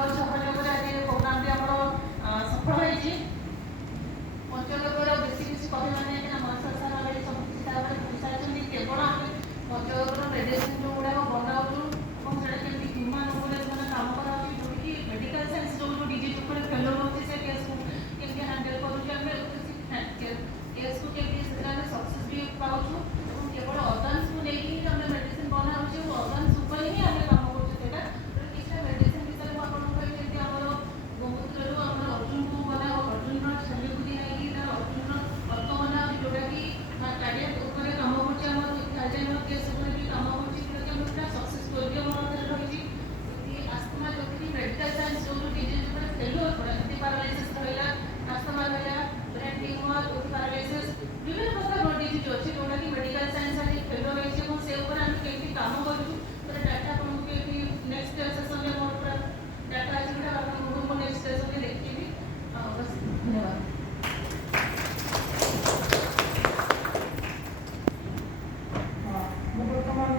ସୁନ୍ଦର ସହଯୋଗରେ ଆଜି ପ୍ରୋଗ୍ରାମଟି ଆମର ସଫଳ ହୋଇଛି। ପଞ୍ଚଲୋକର ବେଶୀ କିଛି କହିବା ନାହିଁ କାହିଁକିନା ମହେଶ୍ୱର ସାର୍ ଅଲରେଡ଼ି ସବୁ କିଛି ତାପରେ କହିସାରିଛନ୍ତି। କେବଳ ଆମେ ପଞ୍ଚଲୋକର ମେଡ଼ିସିନ ଯେଉଁଗୁଡ଼ାକ ବନାଉଛୁ ଏବଂ ସେଇଟା କେମିତି ହ୍ୟୁମାନ୍ ଉପରେ ସେମାନେ କାମ କରାଉଛି, ଯେଉଁଠିକି ମେଡ଼ିକାଲ ସାଇନ୍ସ ଯେଉଁ ଡିଜିଜ୍ ଉପରେ ଫେଲୋ ରହୁଛି ସେ କେସ୍କୁ କେମିତି ହ୍ୟାଣ୍ଡେଲ୍ କରୁଛୁ, ଆମେ କେସ୍କୁ କେମିତି ସେଥିରେ ଆମେ ସକ୍ସେସ୍ ବି ପାଉଛୁ। ଏବଂ କେବଳ ଅର୍ଗାନ୍ସକୁ ନେଇକି ଆମେ ମେଡ଼ିସିନ ବନାଉଛୁ ଏବଂ ଅର୍ଗାନ୍ସ ଉପରେ ହିଁ ଆମେ କାମ କରୁଛୁ। ସେଇଟା କିଛିଟା ମେଡ଼ିସିନ ବିଷୟରେ ମୁଁ ଆପଣଙ୍କୁ କହିବି। ଯେମିତି ଆମର ଗୋମୂତ୍ରରୁ ଆମର ଅର୍ଜୁନକୁ ବନାଉ, ଅର୍ଜୁନର ଛେଲିକୁ ଦିଆହେଇକି ତାର ଅର୍ଜୁନର ରକ୍ତ ବନାଉଛି, ଯେଉଁଟାକି କାର୍ଡ଼ିଆକ୍ ଉପରେ କାମ କରୁଛି, ଆମର ଆଲଜାଇମର କେସ୍ ଉପରେ ବି କାମ କରୁଛି, ଯେଉଁଟାକି ଆମର ପୁରା ସକ୍ସେସ୍ ଷ୍ଟୋରି ଆମ ପାଖରେ ରହିଛି। ଏମିତି ଆସ୍ଥମା ଯେଉଁଠି ମେଡ଼ିକାଲ ସାଇନ୍ସ ଯେଉଁ ଡିଜିଜ୍ ଉପରେ ଫେଲୋ ଏମିତି ପାରାଲାଇସିସ୍ ରହିଲା, ଆସ୍ଥମା ରହିଲା, ବ୍ରେନ୍ ଟ୍ୟୁମର, ପାରାଲାଇସିସ୍, ବିଭିନ୍ନ ପ୍ରକାର ଡିଜିଜ୍ ଅଛି ଯେଉଁଟାକି ମେଡ଼ିକାଲ ସାଇନ୍ସ ଆଜି ଫେଲୋ ରହିଛି ଏବଂ ସେ ଉପରେ ଆମେ କେମିତି କାମ କରୁଛୁ ତାର ଡାଟା ଆପଣଙ୍କୁ ଏଠି ନେକ୍ସଟ ସେସନରେ ମୋର ପୁରା ଡାଟା ଅଛି, ଯେଉଁଟା ଆପଣଙ୍କୁ ମୁଁ ନେକ୍ସଟ ସେସନରେ ଦେଖିବି। ବସ୍ ଧନ୍ୟବାଦ। ମୁଁ ବର୍ତ୍ତମାନ